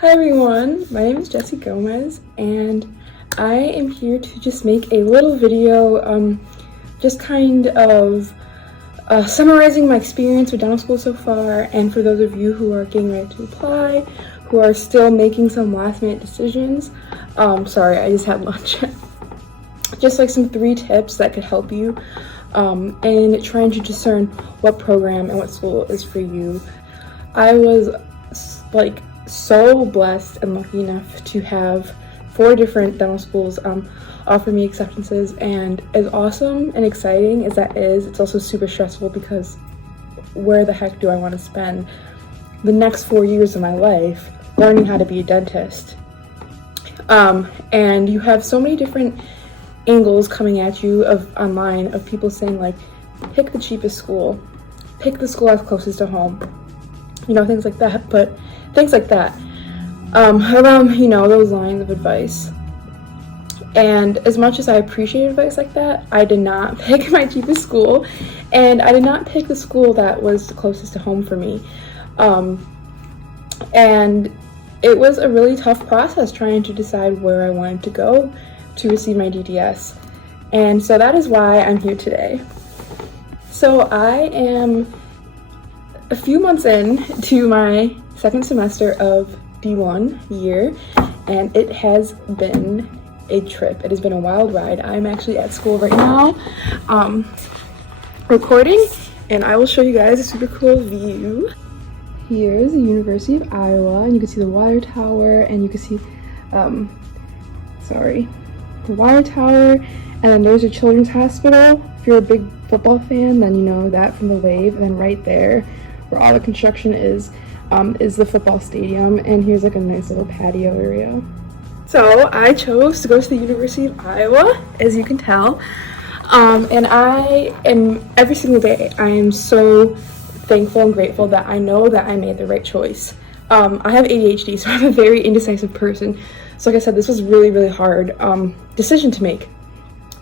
Hi everyone, my name is Jessie Gomez and I am here to just make a little video just kind of summarizing my experience with dental school so far, and for those of you who are getting ready to apply, who are still making some last minute decisions. Sorry, I just had lunch. Just like some 3 tips that could help you in trying to discern what program and what school is for you. I was like so blessed and lucky enough to have 4 different dental schools offer me acceptances, and as awesome and exciting as that is, it's also super stressful because where the heck do I want to spend the next 4 years of my life learning how to be a dentist? And you have so many different angles coming at you online of people saying like, pick the cheapest school, pick the school that's closest to home, you know, things like that. But things like that around, you know, those lines of advice. And as much as I appreciate advice like that, I did not pick my cheapest school, and I did not pick the school that was closest to home for me. And it was a really tough process trying to decide where I wanted to go to receive my DDS. And so that is why I'm here today. So I am a few months in to my 2nd semester of D1 year, and it has been a trip. It has been a wild ride. I'm actually at school right now recording, and I will show you guys a super cool view. Here's the University of Iowa, and you can see the water tower, and you can see the water tower, and then there's a children's hospital. If you're a big football fan, then you know that from the wave. And then right there where all the construction is the football stadium, and here's like a nice little patio area. So I chose to go to the University of Iowa, as you can tell, and I am, every single day, I am so thankful and grateful that I know that I made the right choice. I have ADHD, so I'm a very indecisive person. So like I said, this was really, really hard decision to make.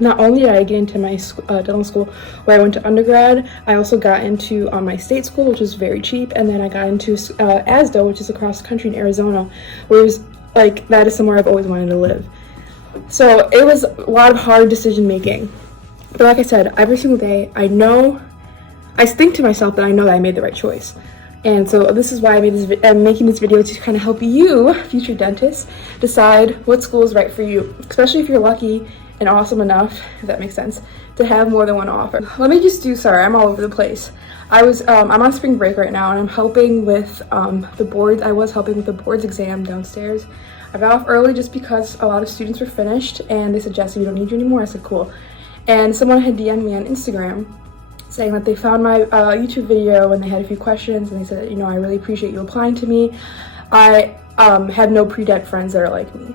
Not only did I get into my dental school where I went to undergrad, I also got into my state school, which is very cheap, and then I got into ASDO, which is across the country in Arizona, where it was like, that is somewhere I've always wanted to live. So it was a lot of hard decision making. But like I said, every single day, I think to myself that I know that I made the right choice. And so this is why I'm making this video, to kind of help you, future dentists, decide what school is right for you, especially if you're lucky and awesome enough, if that makes sense, to have more than one offer. Let me just sorry, I'm all over the place. I'm on spring break right now, and I'm helping with the boards. I was helping with the boards exam downstairs. I got off early just because a lot of students were finished, and they said, Jessie, we don't need you anymore. I said, cool. And someone had DM'd me on Instagram saying that they found my YouTube video and they had a few questions, and they said, you know, I really appreciate you applying to me. I have no pre-dent friends that are like me.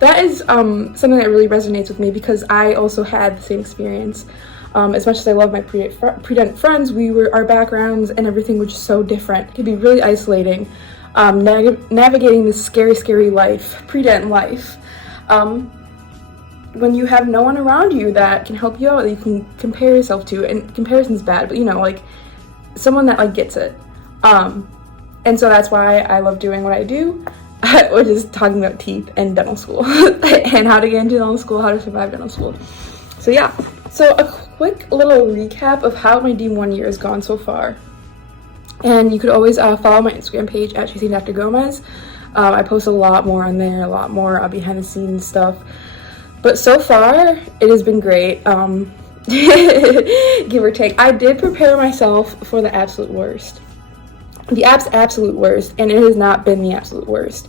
That is something that really resonates with me, because I also had the same experience. As much as I love my pre-dent friends, our backgrounds and everything were just so different. It could be really isolating, navigating this scary, scary life, pre-dent life, when you have no one around you that can help you out, that you can compare yourself to. And comparison's bad, but you know, like someone that like gets it. And so that's why I love doing what I do. Which is talking about teeth and dental school and how to get into dental school, how to survive dental school. So yeah, so a quick little recap of how my D1 year has gone so far. And you could always follow my Instagram page at Chasing Dr. Gomez. I post a lot more on there, a lot more behind the scenes stuff. But so far, it has been great, give or take. I did prepare myself for the absolute worst. The absolute worst, and it has not been the absolute worst.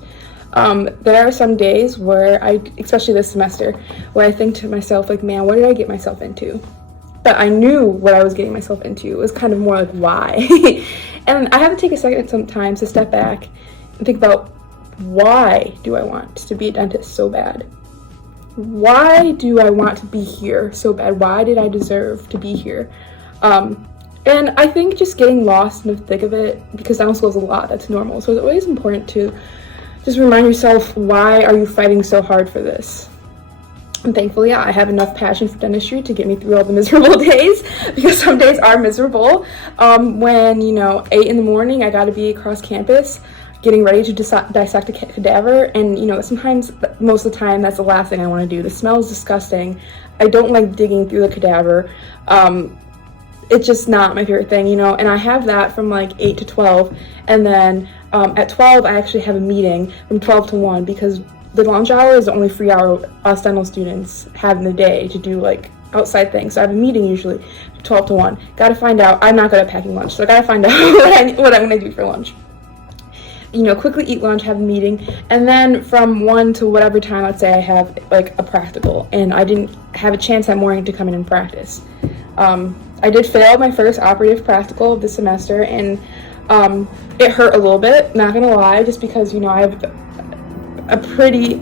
There are some days where especially this semester, where I think to myself, like, man, what did I get myself into? But I knew what I was getting myself into. It was kind of more like, why? And I have to take a second sometimes to step back and think about, why do I want to be a dentist so bad? Why do I want to be here so bad? Why did I deserve to be here? And I think just getting lost in the thick of it, because dental school is a lot, that's normal. So it's always important to just remind yourself, why are you fighting so hard for this? And thankfully, I have enough passion for dentistry to get me through all the miserable days, because some days are miserable. When, 8 in the morning, I got to be across campus, getting ready to dissect a cadaver, and you know, sometimes, most of the time, that's the last thing I want to do. The smell is disgusting. I don't like digging through the cadaver. It's just not my favorite thing, you know, and I have that from like 8 to 12, and then at 12 I actually have a meeting from 12 to 1, because the lunch hour is the only free hour us dental students have in the day to do like outside things. So I have a meeting usually from 12 to 1. Gotta find out, I'm not good at packing lunch, so I gotta find out what I'm gonna do for lunch. You know, quickly eat lunch, have a meeting, and then from 1 to whatever time, let's say I have like a practical, and I didn't have a chance that morning to come in and practice. I did fail my first operative practical of the semester, and it hurt a little bit, not gonna lie, just because, you know, I have a pretty,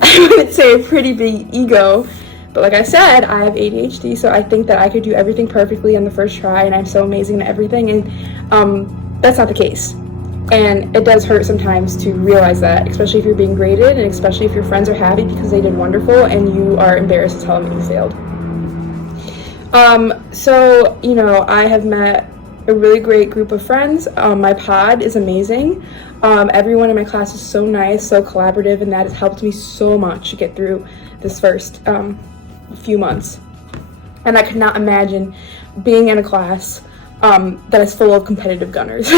I wouldn't say a pretty big ego, but like I said, I have ADHD, so I think that I could do everything perfectly on the first try, and I'm so amazing at everything, and that's not the case. And it does hurt sometimes to realize that, especially if you're being graded, and especially if your friends are happy because they did wonderful and you are embarrassed to tell them that you failed. So, you know, I have met a really great group of friends. My pod is amazing. Everyone in my class is so nice, so collaborative, and that has helped me so much to get through this first few months. And I could not imagine being in a class that is full of competitive gunners.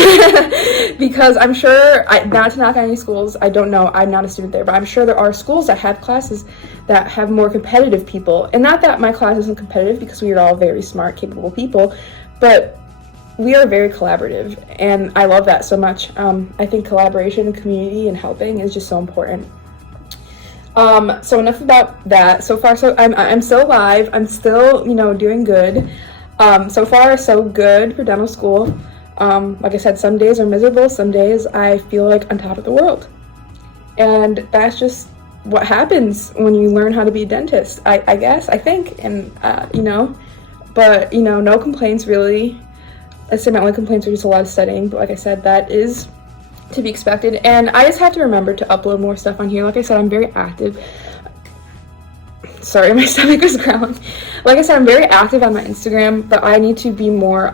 Because I'm sure, not to knock on any schools, I don't know, I'm not a student there, but I'm sure there are schools that have classes that have more competitive people. And not that my class isn't competitive, because we are all very smart, capable people, but we are very collaborative, and I love that so much. I think collaboration and community and helping is just so important. So enough about that. So far, so I'm still alive. I'm still, you know, doing good. So far, so good for dental school. Like I said, some days are miserable. Some days I feel like on top of the world. And that's just what happens when you learn how to be a dentist, I guess, I think. And, you know, but, you know, no complaints really. I say my only complaints are just a lot of studying. But like I said, that is to be expected. And I just have to remember to upload more stuff on here. Like I said, I'm very active. Sorry, my stomach was growling. Like I said, I'm very active on my Instagram, but I need to be more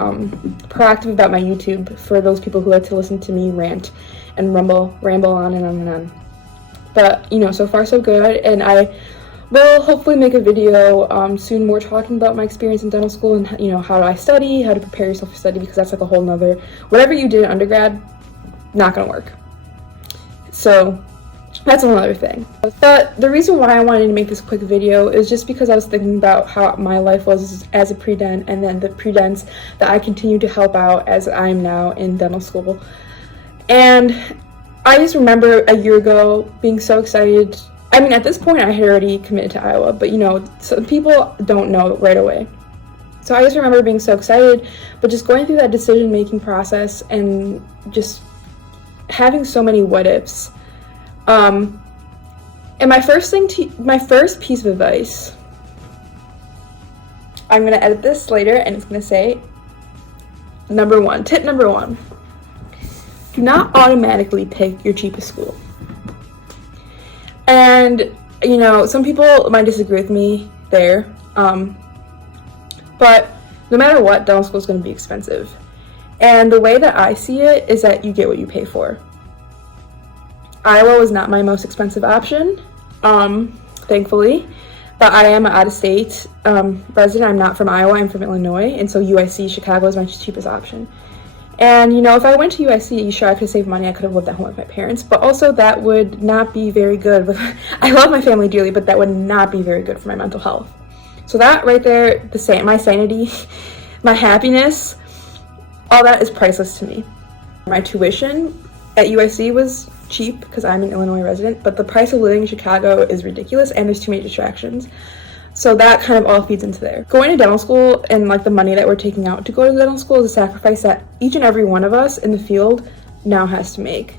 proactive about my YouTube for those people who like to listen to me rant and ramble on and on and on. But, you know, so far so good, and I will hopefully make a video soon more talking about my experience in dental school and, you know, how I study, how to prepare yourself for study, because that's like a whole nother, whatever you did in undergrad, not gonna work. So that's another thing. But the reason why I wanted to make this quick video is just because I was thinking about how my life was as a pre-dent, and then the pre-dents that I continue to help out as I am now in dental school. And I just remember a year ago being so excited. I mean, at this point I had already committed to Iowa, but you know, some people don't know right away. So I just remember being so excited, but just going through that decision-making process and just having so many what ifs. And my first piece of advice, I'm gonna edit this later and it's gonna say, tip number one, do not automatically pick your cheapest school. And, you know, some people might disagree with me there, but no matter what, dental school is gonna be expensive. And the way that I see it is that you get what you pay for. Iowa was not my most expensive option, thankfully, but I am an out-of-state resident. I'm not from Iowa, I'm from Illinois, and so UIC, Chicago is my cheapest option. And, you know, if I went to UIC, sure, I could have saved money, I could have lived at home with my parents, but also that would not be very good. I love my family dearly, but that would not be very good for my mental health. So that right there, my sanity, my happiness, all that is priceless to me. My tuition at UIC was cheap because I'm an Illinois resident, but the price of living in Chicago is ridiculous, and there's too many distractions. So that kind of all feeds into there. Going to dental school and like the money that we're taking out to go to dental school is a sacrifice that each and every one of us in the field now has to make.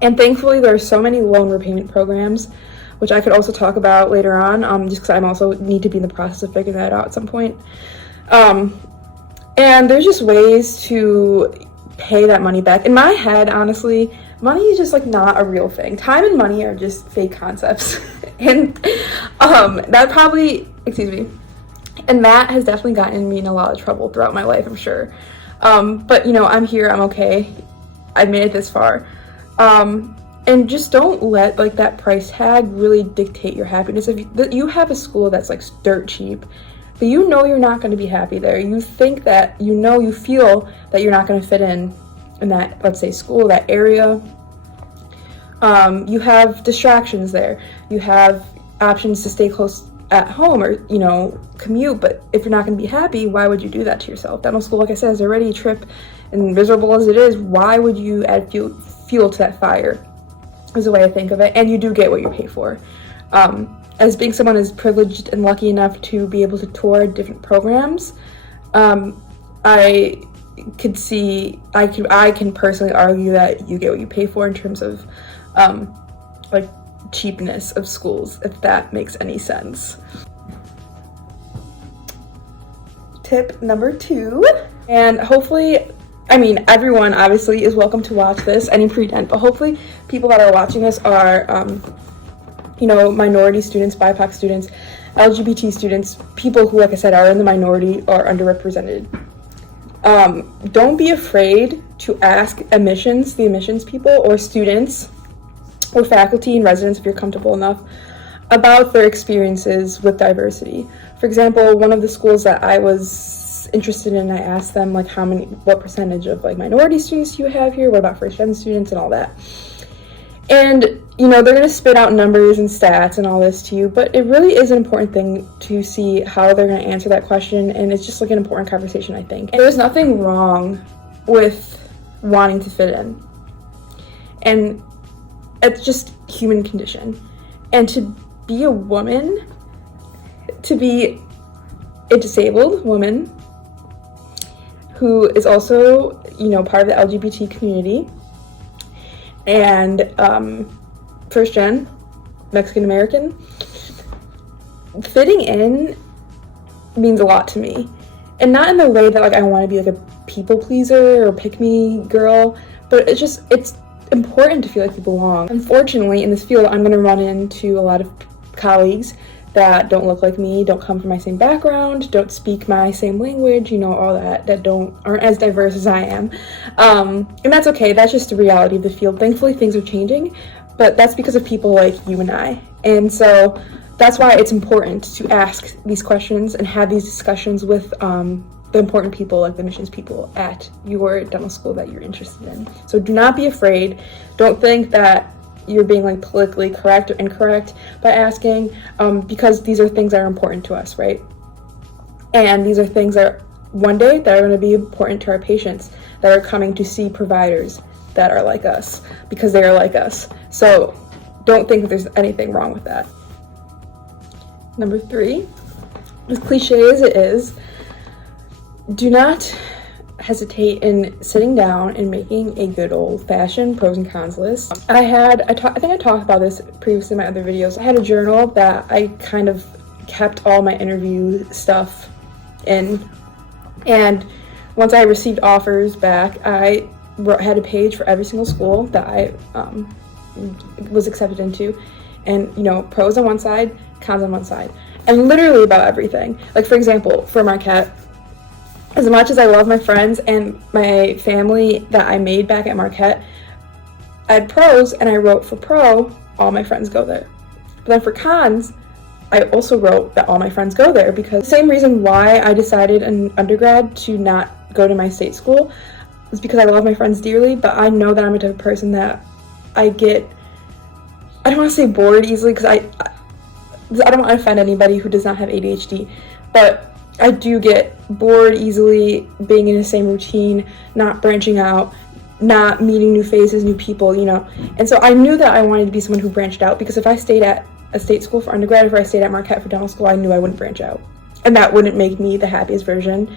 And thankfully there are so many loan repayment programs, which I could also talk about later on, just because I'm also need to be in the process of figuring that out at some point. And there's just ways to pay that money back. In my head, honestly, money is just like not a real thing. Time and money are just fake concepts. And that probably, and that has definitely gotten me in a lot of trouble throughout my life, I'm sure. But you know, I'm here, I'm okay. I made it this far. And just don't let like that price tag really dictate your happiness. If you have a school that's like dirt cheap, but you know you're not going to be happy there, you think that, you feel that you're not going to fit in that, let's say, school, that area, you have distractions there, you have options to stay close at home or commute, but if you're not going to be happy, why would you do that to yourself? Dental school, like I said, is already a trip, and miserable as it is, why would you add fuel to that fire, is the way I think of it. And you do get what you pay for. As being someone who's privileged and lucky enough to be able to tour different programs, I can personally argue that you get what you pay for in terms of like cheapness of schools, if that makes any sense. Tip number 2, and hopefully, everyone obviously is welcome to watch this, any pre-dent, but hopefully people that are watching this are, minority students, BIPOC students, LGBT students, people who, like I said, are in the minority or underrepresented. Don't be afraid to ask the admissions people or students or faculty and residents, if you're comfortable enough, about their experiences with diversity. For example, one of the schools that I was interested in, I asked them like what percentage of like minority students do you have here? What about first-gen students and all that? And they're going to spit out numbers and stats and all this to you, but it really is an important thing to see how they're going to answer that question, and it's just like an important conversation, I think. And there's nothing wrong with wanting to fit in, and it's just human condition. And to be a woman, to be a disabled woman who is also, part of the LGBT community, and first gen, Mexican American, fitting in means a lot to me. And not in the way that like I want to be like a people pleaser or pick me girl, but it's important to feel like you belong. Unfortunately, in this field, I'm going to run into a lot of colleagues that don't look like me, don't come from my same background, don't speak my same language, all that aren't as diverse as I am. And that's okay. That's just the reality of the field. Thankfully, things are changing, but that's because of people like you and I. And so that's why it's important to ask these questions and have these discussions with the important people, like the admissions people at your dental school that you're interested in. So do not be afraid. Don't think that you're being like politically correct or incorrect by asking, because these are things that are important to us, right? And these are things that one day that are going to be important to our patients that are coming to see providers that are like us, because they are like us. So don't think that there's anything wrong with that. Number 3, as cliche as it is, do not hesitate in sitting down and making a good old-fashioned pros and cons list. I think I talked about this previously in my other videos. I had a journal that I kind of kept all my interview stuff in, and once I received offers back, I had a page for every single school that I was accepted into, and pros on one side, cons on one side, and literally about everything. Like, for example, for Marquette, as much as I love my friends and my family that I made back at Marquette, I had pros, and I wrote for pro, all my friends go there. But then for cons, I also wrote that all my friends go there, because the same reason why I decided in undergrad to not go to my state school was because I love my friends dearly, but I know that I'm a type of person that I don't want to say bored easily, because I don't want to offend anybody who does not have ADHD, but I do get bored easily being in the same routine, not branching out, not meeting new faces, new people, And so I knew that I wanted to be someone who branched out, because if I stayed at a state school for undergrad, if I stayed at Marquette for dental school, I knew I wouldn't branch out. And that wouldn't make me the happiest version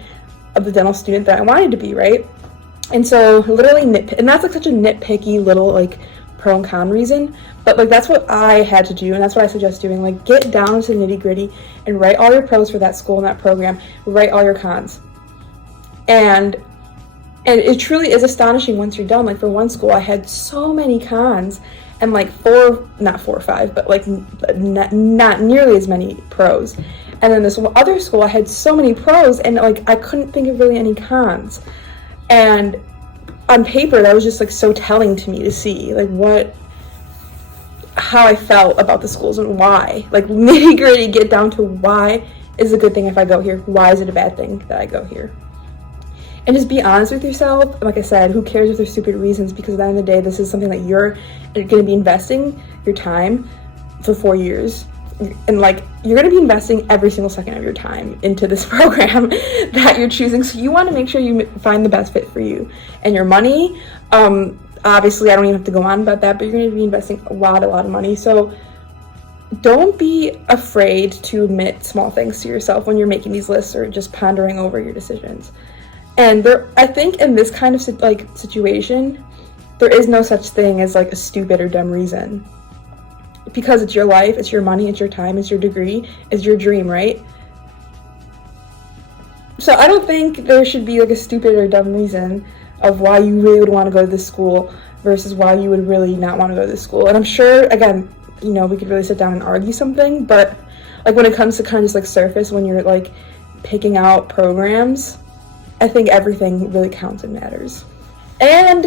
of the dental student that I wanted to be, right? And so literally and that's like such a nitpicky little like pro and con reason, but like that's what I had to do, and that's what I suggest doing. Like, get down to the nitty gritty and write all your pros for that school and that program, write all your cons, and it truly is astonishing once you're done. Like, for one school, I had so many cons and like not 4 or 5, but like not nearly as many pros. And then this other school, I had so many pros and like I couldn't think of really any cons. And on paper, that was just like so telling to me to see like how I felt about the schools and why, like nitty gritty, get down to why is it a good thing if I go here, why is it a bad thing that I go here, and just be honest with yourself. Like I said, who cares if there's stupid reasons, because at the end of the day, this is something that you're going to be investing your time for 4 years, and like you're going to be investing every single second of your time into this program that you're choosing, so you want to make sure you find the best fit for you and your money. Obviously, I don't even have to go on about that, but you're going to be investing a lot of money. So don't be afraid to admit small things to yourself when you're making these lists or just pondering over your decisions. And I think in this kind of situation, there is no such thing as like a stupid or dumb reason, because it's your life, it's your money, it's your time, it's your degree, it's your dream, right? So I don't think there should be like a stupid or dumb reason of why you really would want to go to this school versus why you would really not want to go to this school. And I'm sure, again, you know, we could really sit down and argue something, but like when it comes to kind of just like surface, when you're like picking out programs, I think everything really counts and matters. And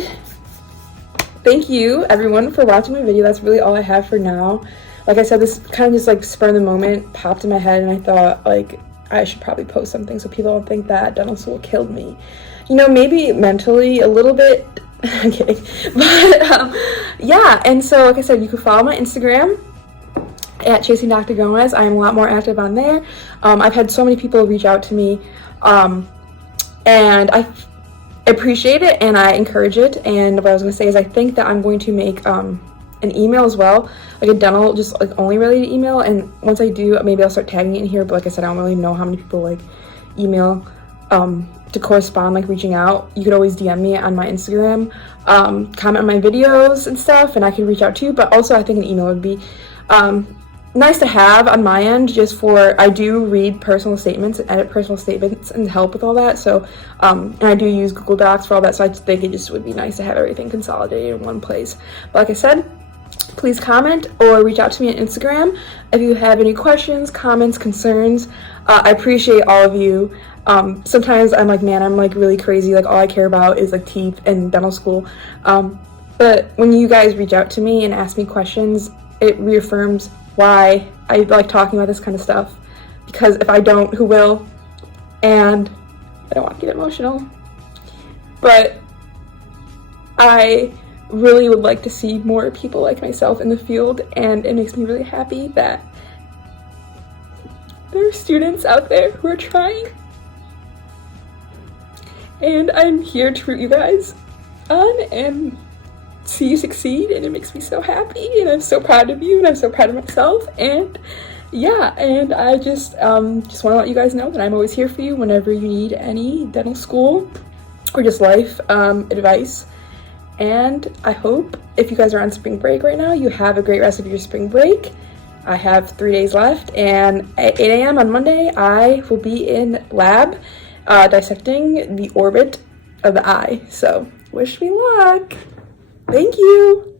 thank you everyone for watching my video. That's really all I have for now. Like I said, this kind of just like spur of the moment popped in my head, and I thought like I should probably post something so people don't think that dental school killed me. You know, maybe mentally a little bit. I'm kidding. But yeah, and so like I said, you can follow my Instagram at Chasing Dr. Gomez. I am a lot more active on there. I've had so many people reach out to me, and I appreciate it and I encourage it. And what I was going to say is I think that I'm going to make an email as well, like a dental, just like only related email. And once I do, maybe I'll start tagging it in here. But like I said, I don't really know how many people like email to correspond, like reaching out. You could always DM me on my Instagram, comment on my videos and stuff, and I can reach out to you. But also I think an email would be nice to have on my end, just for I do read personal statements and edit personal statements and help with all that. So and I do use Google Docs for all that, so I just think it just would be nice to have everything consolidated in one place. But like I said, please comment or reach out to me on Instagram if you have any questions, comments, concerns. I appreciate all of you. Sometimes I'm like, man, I'm like really crazy, like all I care about is like teeth and dental school, but when you guys reach out to me and ask me questions, it reaffirms why I like talking about this kind of stuff, because if I don't, who will? And I don't want to get emotional, but I really would like to see more people like myself in the field, and it makes me really happy that there are students out there who are trying, and I'm here to root you guys on and see you succeed, and it makes me so happy, and I'm so proud of you, and I'm so proud of myself. And yeah, and I just want to let you guys know that I'm always here for you whenever you need any dental school or just life advice. And I hope if you guys are on spring break right now, you have a great rest of your spring break. I have 3 days left, and at 8 a.m. on Monday I will be in lab dissecting the orbit of the eye. So wish me luck. Thank you.